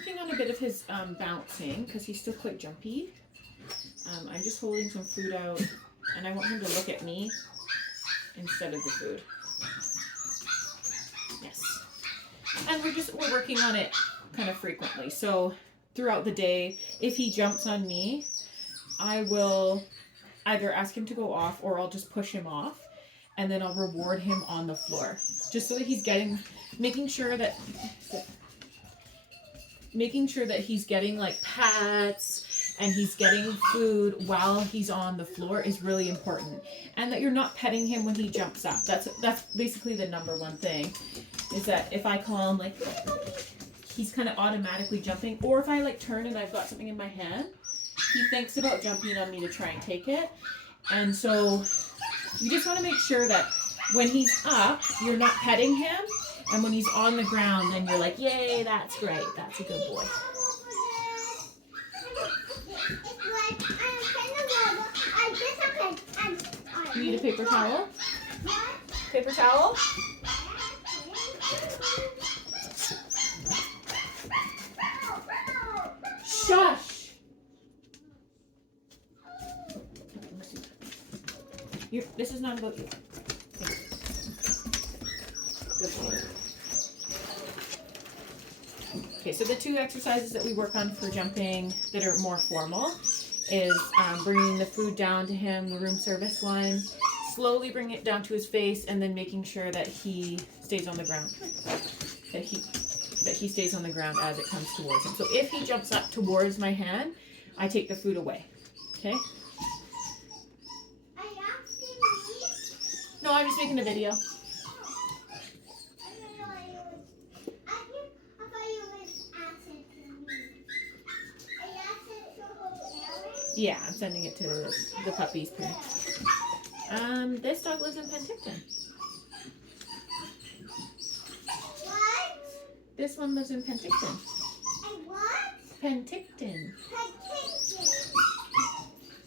working on a bit of his bouncing because he's still quite jumpy. I'm just holding some food out, and I want him to look at me instead of the food. Yes. And we're working on it kind of frequently. So throughout the day, if he jumps on me, I will either ask him to go off or I'll just push him off, and then I'll reward him on the floor. Just so that he's making sure that he's getting like pats and he's getting food while he's on the floor is really important. And that you're not petting him when he jumps up. That's basically the number one thing, is that if I call him like, he's kind of automatically jumping. Or if I like turn and I've got something in my hand, he thinks about jumping on me to try and take it. And so you just want to make sure that when he's up, you're not petting him. And when he's on the ground, then you're like, yay, that's great. That's a good boy. You need a paper towel? Paper towel? Shush! This is not about you. Good boy. Okay, so the two exercises that we work on for jumping that are more formal is bringing the food down to him, the room service one, slowly bring it down to his face, and then making sure that he stays on the ground. That he stays on the ground as it comes towards him. So if he jumps up towards my hand, I take the food away. Okay? No, I'm just making a video. Yeah, I'm sending it to the puppies. This dog lives in Penticton. What? This one lives in Penticton. What? Penticton. Penticton.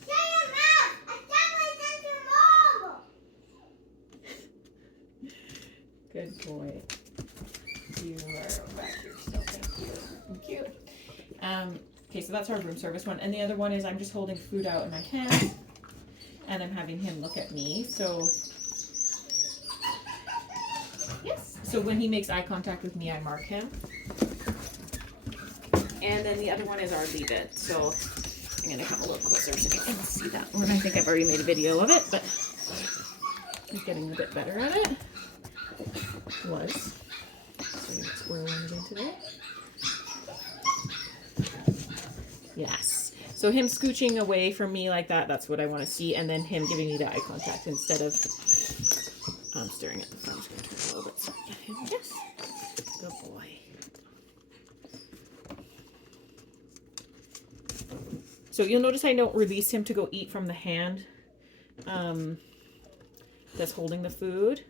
Shut your mouth! I can't listen to mom! Good boy. You are back here still. Thank you. Okay, so that's our room service one. And the other one is I'm just holding food out in my hand and I'm having him look at me. So, yes. So when he makes eye contact with me, I mark him. And then the other one is our leave it. So I'm going to come a little closer so you can see that one. I think I've already made a video of it, but he's getting a bit better at it. Was. So we get square one again today. Yes. So him scooching away from me like that, that's what I want to see. And then him giving me the eye contact instead of staring at the phone. I'm just going to turn it a little bit so I get him. Yes. Good boy. So you'll notice I don't release him to go eat from the hand that's holding the food.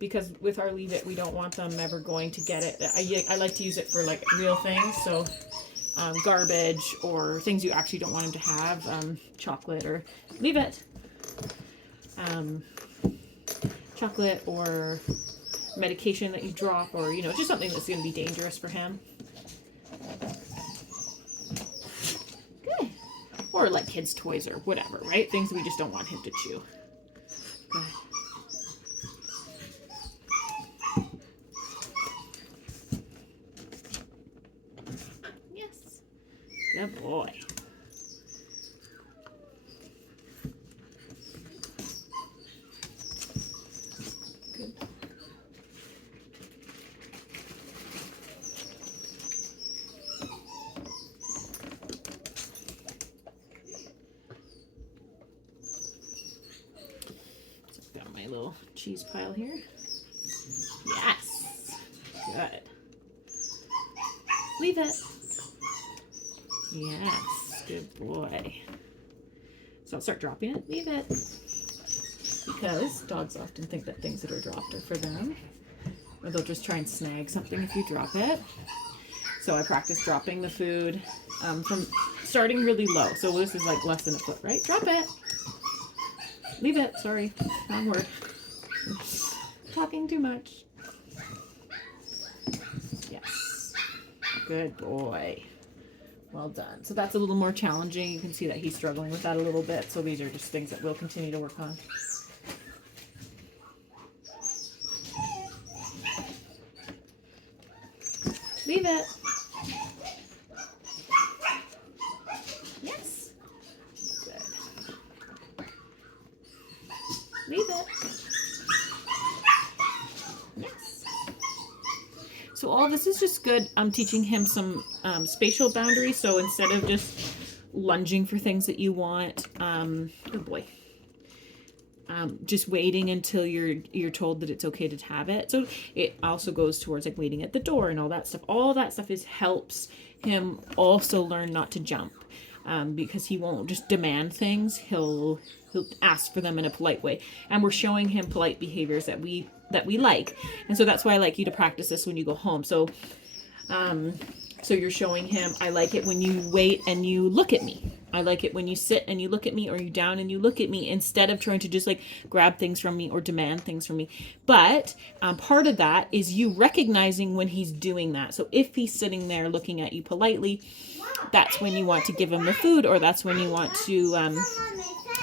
Because with our leave it, we don't want them ever going to get it. I like to use it for like real things. So garbage or things you actually don't want him to have, chocolate or leave it, chocolate or medication that you drop, or just something that's going to be dangerous for him. Good. Or like kids' toys or whatever, right? Things we just don't want him to chew. Good. Good boy. Good. So I've got my little cheese pile here. Yes. Good. Leave it. Yes, good boy. So I'll start dropping it. Leave it. Because dogs often think that things that are dropped are for them. Or they'll just try and snag something if you drop it. So I practice dropping the food from starting really low. So this is like less than a foot, right? Drop it. Leave it. Sorry. Wrong word. Talking too much. Yes. Good boy. Well done. So that's a little more challenging. You can see that he's struggling with that a little bit. So these are just things that we'll continue to work on. Leave it. Yes. Good. Leave it. Yes. So all this is just good. I'm teaching him some spatial boundaries. So instead of just lunging for things that you want, good boy. Just waiting until you're told that it's okay to have it. So it also goes towards like waiting at the door and all that stuff. All that stuff helps him also learn not to jump, because he won't just demand things. He'll ask for them in a polite way, and we're showing him polite behaviors that we like. And so that's why I like you to practice this when you go home. So so you're showing him, I like it when you wait and you look at me. I like it when you sit and you look at me, or you down and you look at me, instead of trying to just like grab things from me or demand things from me. But part of that is you recognizing when he's doing that. So if he's sitting there looking at you politely, that's when you want to give him the food, or that's when you want to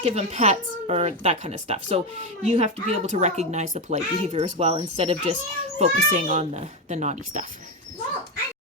give him pets or that kind of stuff. So you have to be able to recognize the polite behavior as well, instead of just focusing on the naughty stuff.